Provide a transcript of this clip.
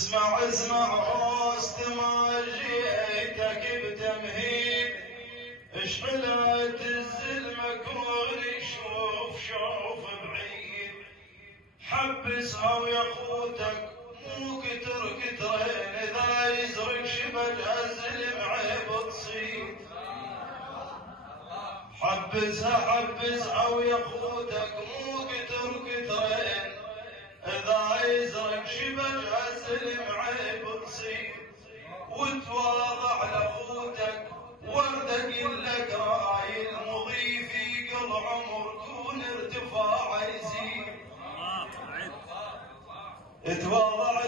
اسمع استمع جيتك بتمهيد اشعلت المكون شوف بعيد حبسها ويا خوتك مو كترين اذا يزرق شبج ازل معيب تصيد حبسها ويا خوتك مو كترين اذا يزرق شبج ازل معيب تصيد وتواضع لخوتك وردق لك راي المضي في قل عمر كون ارتفاع يزيد تواضع